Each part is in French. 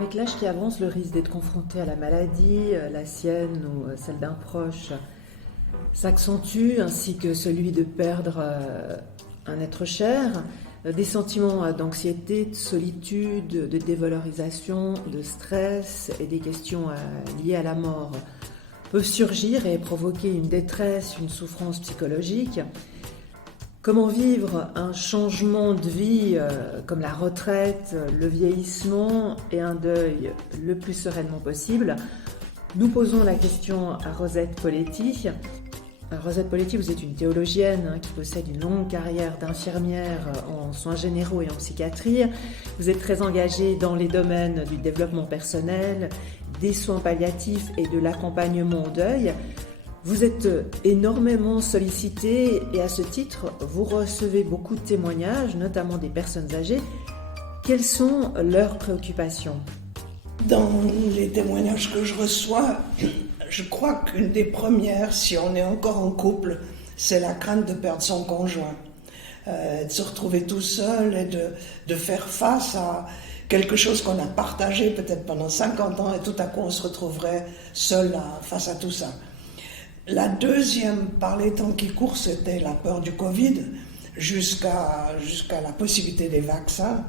Avec l'âge qui avance, le risque d'être confronté à la maladie, la sienne ou celle d'un proche, s'accentue, ainsi que celui de perdre un être cher. Des sentiments d'anxiété, de solitude, de dévalorisation, de stress et des questions liées à la mort peuvent surgir et provoquer une détresse, une souffrance psychologique. Comment vivre un changement de vie comme la retraite, le vieillissement et un deuil le plus sereinement possible? Nous posons la question à Rosette Poletti. Rosette Poletti, vous êtes une théologienne qui possède une longue carrière d'infirmière en soins généraux et en psychiatrie. Vous êtes très engagée dans les domaines du développement personnel, des soins palliatifs et de l'accompagnement au deuil. Vous êtes énormément sollicitée et à ce titre, vous recevez beaucoup de témoignages, notamment des personnes âgées. Quelles sont leurs préoccupations ? Dans les témoignages que je reçois, je crois qu'une des premières, si on est encore en couple, c'est la crainte de perdre son conjoint. De se retrouver tout seul et de faire face à quelque chose qu'on a partagé peut-être pendant 50 ans et tout à coup on se retrouverait seul face à tout ça. La deuxième, par les temps qui courent, c'était la peur du Covid, jusqu'à la possibilité des vaccins.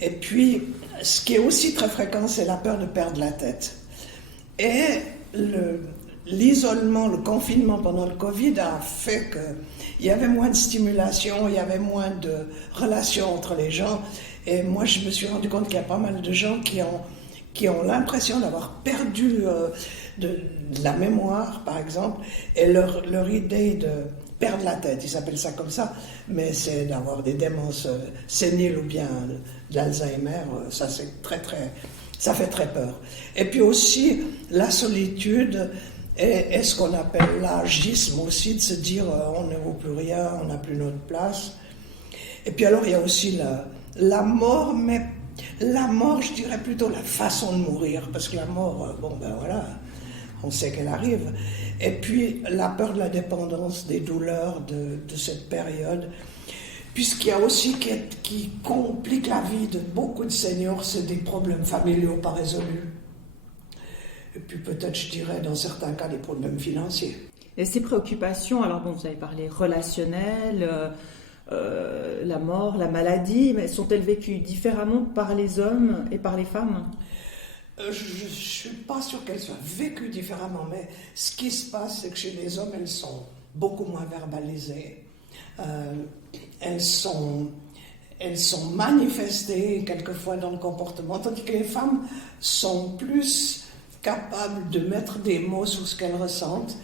Et puis, ce qui est aussi très fréquent, c'est la peur de perdre la tête. Et l'isolement, le confinement pendant le Covid a fait qu'il y avait moins de stimulation, il y avait moins de relations entre les gens. Et moi, je me suis rendu compte qu'il y a pas mal de gens qui ont l'impression d'avoir perdu de la mémoire, par exemple, et leur idée de perdre la tête, ils appellent ça comme ça, mais c'est d'avoir des démences séniles ou bien de l'Alzheimer, ça ça fait très peur. Et puis aussi la solitude et ce qu'on appelle l'agisme aussi, de se dire on ne vaut plus rien, on n'a plus notre place. Et puis alors il y a aussi la mort, mais la mort, je dirais plutôt la façon de mourir, parce que la mort, bon ben voilà, on sait qu'elle arrive. Et puis la peur de la dépendance, des douleurs de cette période. Puis ce qu'il y a aussi qui complique la vie de beaucoup de seniors, c'est des problèmes familiaux pas résolus. Et puis peut-être, je dirais, dans certains cas, des problèmes financiers. Et ces préoccupations, alors bon, vous avez parlé relationnelles, la mort, la maladie, mais sont-elles vécues différemment par les hommes et par les femmes ? Je ne suis pas sûre qu'elles soient vécues différemment, mais ce qui se passe, c'est que chez les hommes, elles sont beaucoup moins verbalisées. Elles sont manifestées quelquefois dans le comportement, tandis que les femmes sont plus capables de mettre des mots sur ce qu'elles ressentent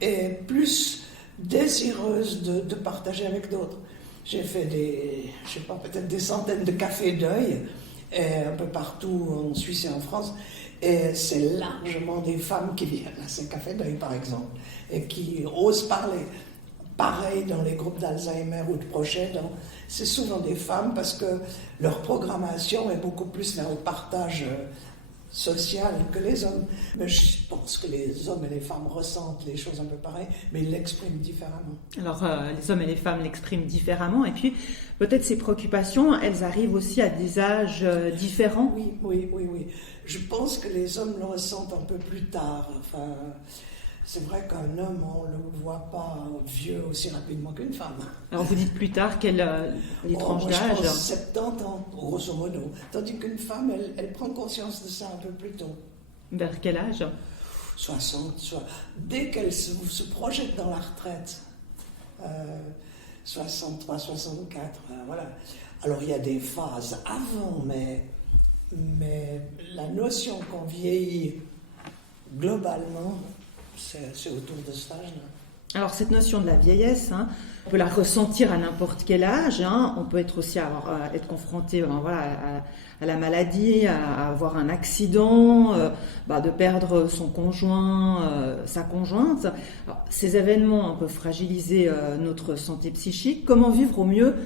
et plus désireuses de partager avec d'autres. J'ai fait peut-être des centaines de cafés deuil, un peu partout en Suisse et en France, et c'est largement des femmes qui viennent à ces cafés deuil, par exemple, et qui osent parler. Pareil dans les groupes d'Alzheimer ou de proches aidants, c'est souvent des femmes parce que leur programmation est beaucoup plus vers le partage social que les hommes. Mais je pense que les hommes et les femmes ressentent les choses un peu pareilles, mais ils l'expriment différemment. Alors, les hommes et les femmes l'expriment différemment, et puis peut-être ces préoccupations, elles arrivent aussi à des âges différents. Oui. Je pense que les hommes le ressentent un peu plus tard. Enfin, c'est vrai qu'un homme, on ne le voit pas vieux aussi rapidement qu'une femme. Alors, vous dites plus tard quelle tranche d'âge ? Je pense 70 ans, grosso modo. Tandis qu'une femme, elle prend conscience de ça un peu plus tôt. Vers quel âge ? 60, dès qu'elle se projette dans la retraite. 63, 64, voilà. Alors, il y a des phases avant, mais la notion qu'on vieillit globalement, c'est autour de cet âge-là. Alors cette notion de la vieillesse, on peut la ressentir à n'importe quel âge. On peut être aussi être confronté à la maladie, à avoir un accident, de perdre son conjoint, sa conjointe. Alors, ces événements peuvent fragiliser notre santé psychique. Comment vivre au mieux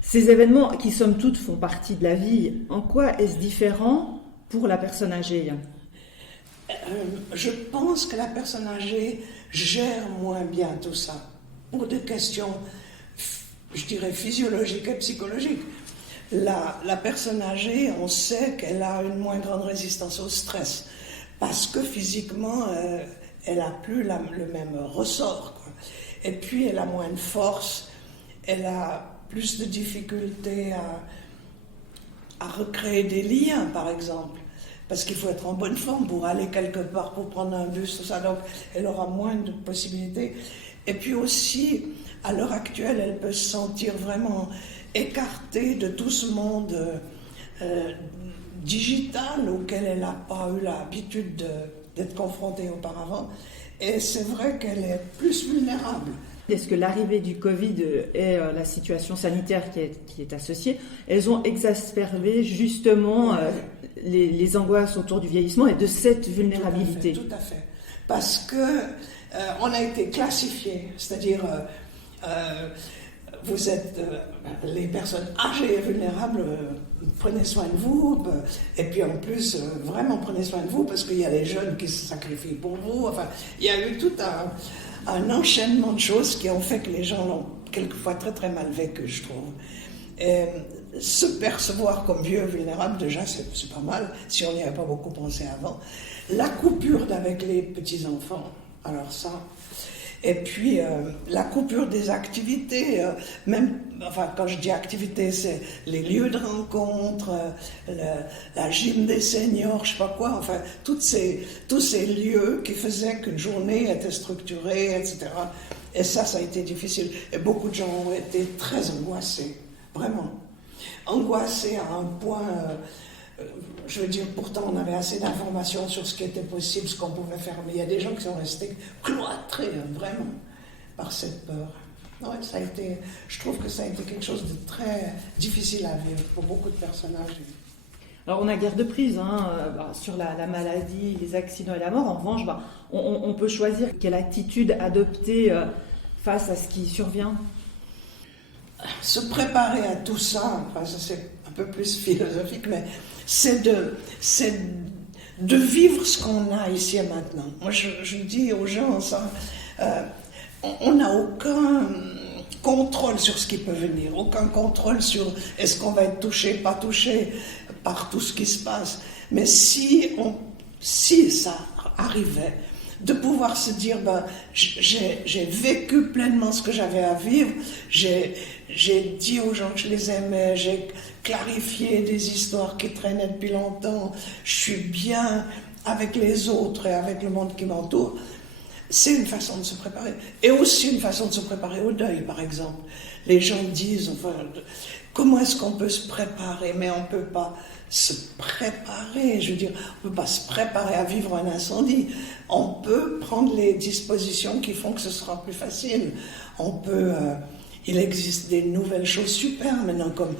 ces événements qui, somme toute, font partie de la vie? En quoi est-ce différent pour la personne âgée ? Je pense que la personne âgée gère moins bien tout ça, pour des questions, je dirais, physiologiques et psychologiques. la personne âgée, on sait qu'elle a une moins grande résistance au stress, parce que physiquement, elle n'a plus le même ressort, quoi. Et puis, elle a moins de force, elle a plus de difficultés à recréer des liens, par exemple. Parce qu'il faut être en bonne forme pour aller quelque part, pour prendre un bus, tout ça. Donc, elle aura moins de possibilités. Et puis aussi, à l'heure actuelle, elle peut se sentir vraiment écartée de tout ce monde digital auquel elle n'a pas eu l'habitude d'être confrontée auparavant. Et c'est vrai qu'elle est plus vulnérable. Est-ce que l'arrivée du Covid et la situation sanitaire qui est associée, elles ont exacerbé justement les angoisses autour du vieillissement et de cette vulnérabilité? Tout à fait. Parce que on a été classifiés, c'est-à-dire vous êtes les personnes âgées et vulnérables, prenez soin de vous, et puis en plus, vraiment prenez soin de vous, parce qu'il y a les jeunes qui se sacrifient pour vous. Enfin, il y a eu tout un enchaînement de choses qui ont fait que les gens l'ont quelquefois très très mal vécu, je trouve. Et se percevoir comme vieux vulnérable, déjà, c'est pas mal, si on n'y avait pas beaucoup pensé avant. La coupure avec les petits-enfants, alors ça. Et puis, la coupure des activités, même, enfin, quand je dis activités, c'est les lieux de rencontre, la gym des seniors, je sais pas quoi, enfin, tous ces lieux qui faisaient qu'une journée était structurée, etc. Et ça a été difficile. Et beaucoup de gens ont été très angoissés, vraiment. Angoissés à un point... je veux dire, pourtant on avait assez d'informations sur ce qui était possible, ce qu'on pouvait faire, mais il y a des gens qui sont restés cloîtrés, vraiment, par cette peur. Ouais, je trouve que ça a été quelque chose de très difficile à vivre pour beaucoup de personnages. Alors on a guère de prise sur la maladie, les accidents et la mort. En revanche, on peut choisir quelle attitude adopter face à ce qui survient. Se préparer à tout ça, enfin, ça c'est un peu plus philosophique, mais c'est de vivre ce qu'on a ici et maintenant. Moi, je dis aux gens, ça, on n'a aucun contrôle sur ce qui peut venir, aucun contrôle sur est-ce qu'on va être touché, pas touché par tout ce qui se passe. Mais si ça arrivait, de pouvoir se dire, j'ai vécu pleinement ce que j'avais à vivre, j'ai dit aux gens que je les aimais, j'ai clarifié des histoires qui traînaient depuis longtemps, je suis bien avec les autres et avec le monde qui m'entoure. C'est une façon de se préparer. Et aussi une façon de se préparer au deuil, par exemple. Les gens disent, enfin, comment est-ce qu'on peut se préparer? Mais on ne peut pas se préparer, je veux dire, on ne peut pas se préparer à vivre un incendie. On peut prendre les dispositions qui font que ce sera plus facile. Il existe des nouvelles choses super maintenant, comme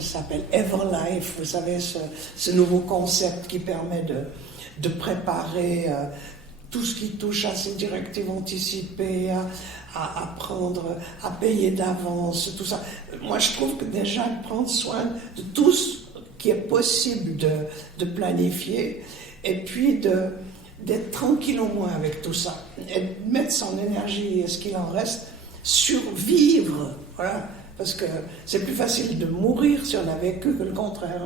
ça s'appelle Everlife, vous savez, ce nouveau concept qui permet de préparer tout ce qui touche à ces directives anticipées, à prendre, à payer d'avance, tout ça. Moi, je trouve que déjà prendre soin de tout ce qui est possible de planifier, et puis d'être tranquille au moins avec tout ça, et de mettre son énergie et ce qu'il en reste sur vivre, voilà, parce que c'est plus facile de mourir si on a vécu que le contraire.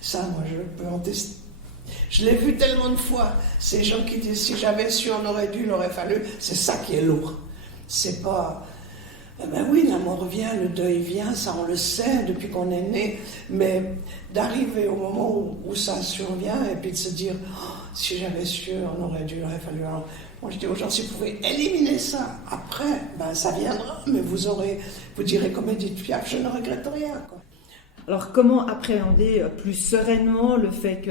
Ça, moi, je peux en tester. Je l'ai vu tellement de fois, ces gens qui disent si j'avais su, on aurait dû, il aurait fallu. C'est ça qui est lourd. C'est pas. Eh ben oui, la mort vient, le deuil vient, ça on le sait depuis qu'on est né, mais d'arriver au moment où ça survient et puis de se dire oh, si j'avais su, on aurait dû, il aurait fallu. Alors, moi je dis aux gens, si vous pouvez éliminer ça, après, ça viendra, mais vous direz comme Edith Piaf, je ne regrette rien, quoi. Alors, comment appréhender plus sereinement le fait que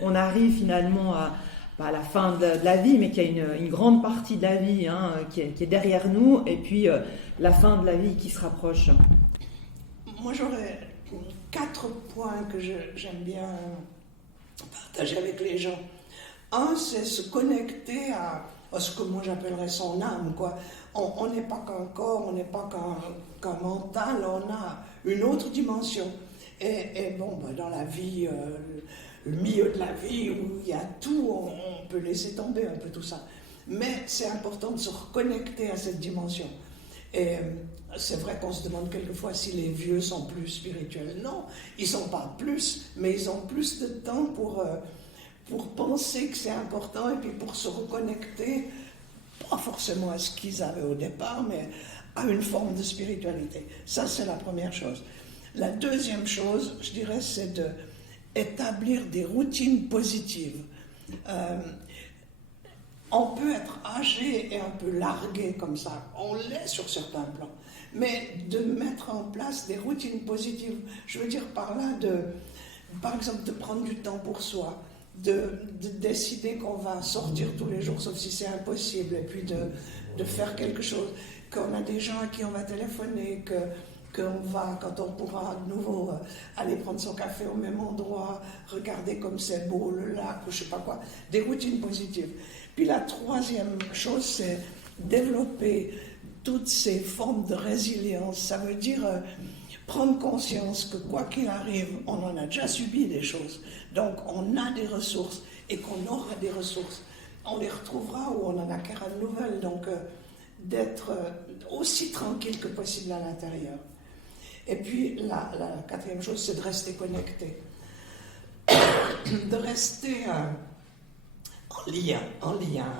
on arrive finalement à la fin de la vie, mais qu'il y a une grande partie de la vie qui est derrière nous, et puis la fin de la vie qui se rapproche? Moi, j'aurais 4 points que j'aime bien partager avec les gens. Un, c'est se connecter à ce que moi j'appellerais son âme, quoi. On n'est pas qu'un corps, on n'est pas qu'un mental, on a une autre dimension. Et dans la vie, le milieu de la vie où il y a tout, on peut laisser tomber un peu tout ça. Mais c'est important de se reconnecter à cette dimension. Et c'est vrai qu'on se demande quelquefois si les vieux sont plus spirituels. Non, ils ne sont pas plus, mais ils ont plus de temps pour penser que c'est important et puis pour se reconnecter, pas forcément à ce qu'ils avaient au départ, mais à une forme de spiritualité. Ça, c'est la première chose. La deuxième chose, je dirais, c'est d'établir des routines positives. On peut être âgé et un peu largué comme ça, on l'est sur certains plans, mais de mettre en place des routines positives, je veux dire par là, par exemple de prendre du temps pour soi, de décider qu'on va sortir tous les jours, sauf si c'est impossible, et puis de faire quelque chose, qu'on a des gens à qui on va téléphoner, qu'on va, quand on pourra de nouveau aller prendre son café au même endroit, regarder comme c'est beau le lac ou je sais pas quoi, des routines positives. Puis la troisième chose, c'est développer toutes ces formes de résilience. Ça veut dire prendre conscience que quoi qu'il arrive, on en a déjà subi des choses. Donc on a des ressources et qu'on aura des ressources. On les retrouvera ou on en acquérera de nouvelles. Donc d'être aussi tranquille que possible à l'intérieur. Et puis la quatrième chose, c'est de rester connecté. De rester en lien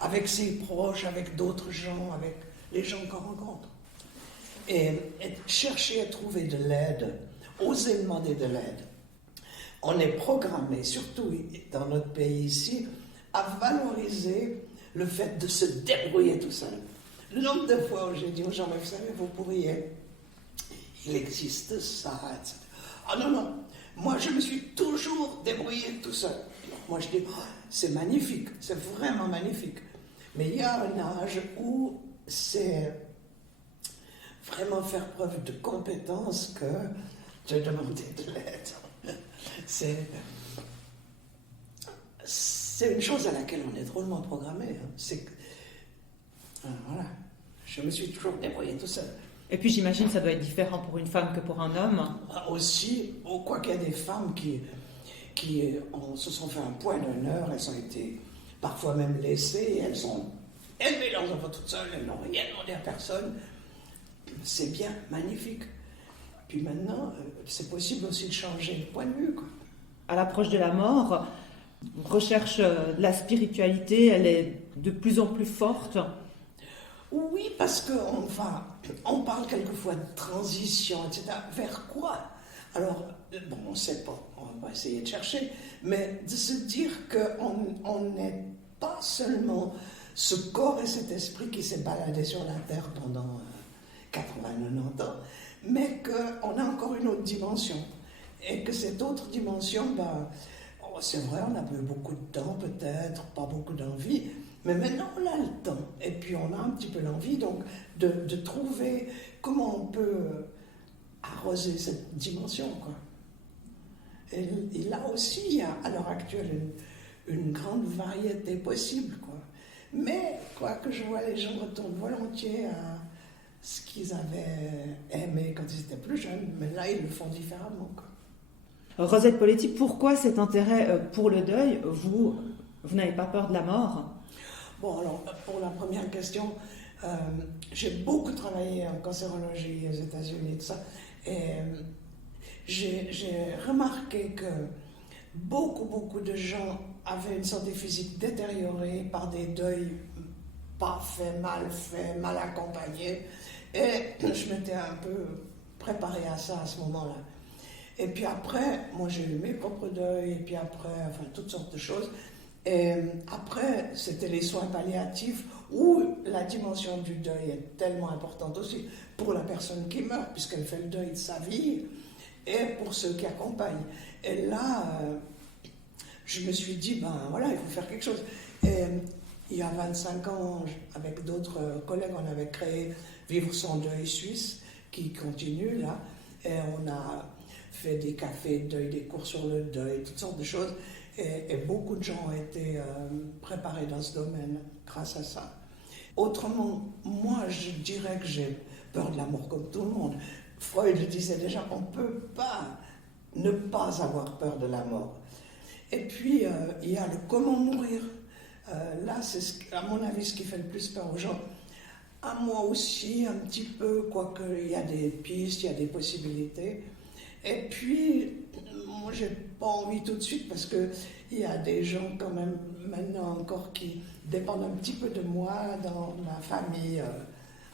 avec ses proches, avec d'autres gens, avec les gens qu'on rencontre. Et chercher à trouver de l'aide, oser demander de l'aide. On est programmé, surtout dans notre pays ici, à valoriser le fait de se débrouiller tout seul. Le nombre de fois où j'ai dit aux gens, mais vous savez, vous pourriez, il existe ça, etc. Ah non, non, moi je me suis toujours débrouillé tout seul. Alors, moi je dis, oh, c'est magnifique, c'est vraiment magnifique. Mais il y a un âge où c'est vraiment faire preuve de compétence que de demander de l'aide. C'est une chose à laquelle on est drôlement programmé. Hein. C'est que, voilà, je me suis toujours débrouillé tout seul. Et puis j'imagine que ça doit être différent pour une femme que pour un homme. Aussi, quoi qu'il y a des femmes qui se sont fait un point d'honneur, elles ont été parfois même laissées, elles ont élevé leurs enfants toutes seules, elles n'ont rien demandé à personne. C'est bien, magnifique. Puis maintenant, c'est possible aussi de changer de point de vue, quoi. À l'approche de la mort, recherche de la spiritualité, elle est de plus en plus forte. Oui, parce on parle quelquefois de transition, etc. Vers quoi? Alors, bon, on ne sait pas, on va essayer de chercher, mais de se dire qu'on n'est pas seulement ce corps et cet esprit qui s'est baladé sur la Terre pendant 80-90 ans, mais qu'on a encore une autre dimension. Et que cette autre dimension, c'est vrai, on n'a pas eu beaucoup de temps peut-être, pas beaucoup d'envie, mais maintenant on a le temps. Et puis on a un petit peu l'envie donc de trouver comment on peut arroser cette dimension, quoi. Et là aussi, il y a à l'heure actuelle une grande variété possible, quoi. Mais quoi que je vois, les gens retournent volontiers à ce qu'ils avaient aimé quand ils étaient plus jeunes, mais là ils le font différemment, quoi. Rosette Poletti, pourquoi cet intérêt pour le deuil? Vous n'avez pas peur de la mort? Bon, alors, pour la première question, j'ai beaucoup travaillé en cancérologie aux États-Unis, tout ça, et j'ai remarqué que beaucoup de gens avaient une santé physique détériorée par des deuils pas faits, mal accompagnés, et je m'étais un peu préparée à ça à ce moment-là. Et puis après, moi j'ai eu mes propres deuils, et puis après, enfin toutes sortes de choses. Et après, c'était les soins palliatifs, où la dimension du deuil est tellement importante aussi pour la personne qui meurt, puisqu'elle fait le deuil de sa vie, et pour ceux qui accompagnent. Et là, je me suis dit, voilà, il faut faire quelque chose. Et il y a 25 ans, avec d'autres collègues, on avait créé Vivre son deuil suisse, qui continue là, et on a fait des cafés de deuil, des cours sur le deuil, toutes sortes de choses, et beaucoup de gens ont été préparés dans ce domaine grâce à ça. Autrement, moi je dirais que j'ai peur de la mort comme tout le monde. Freud disait déjà, on ne peut pas ne pas avoir peur de la mort. Et puis il y a le comment mourir. Là, c'est à mon avis ce qui fait le plus peur aux gens. À moi aussi, un petit peu, quoique il y a des pistes, il y a des possibilités. Et puis, moi, j'ai pas envie tout de suite parce que il y a des gens quand même maintenant encore qui dépendent un petit peu de moi dans ma famille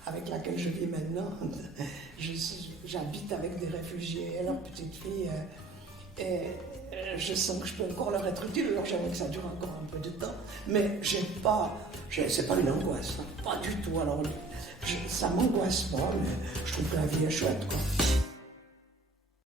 avec laquelle je vis maintenant. J'habite avec des réfugiés et leurs petites filles. Et je sens que je peux encore leur être utile, alors j'aimerais que ça dure encore un peu de temps. Mais c'est pas une angoisse, hein, pas du tout. Alors, ça m'angoisse pas, mais je trouve que la vie est chouette, quoi.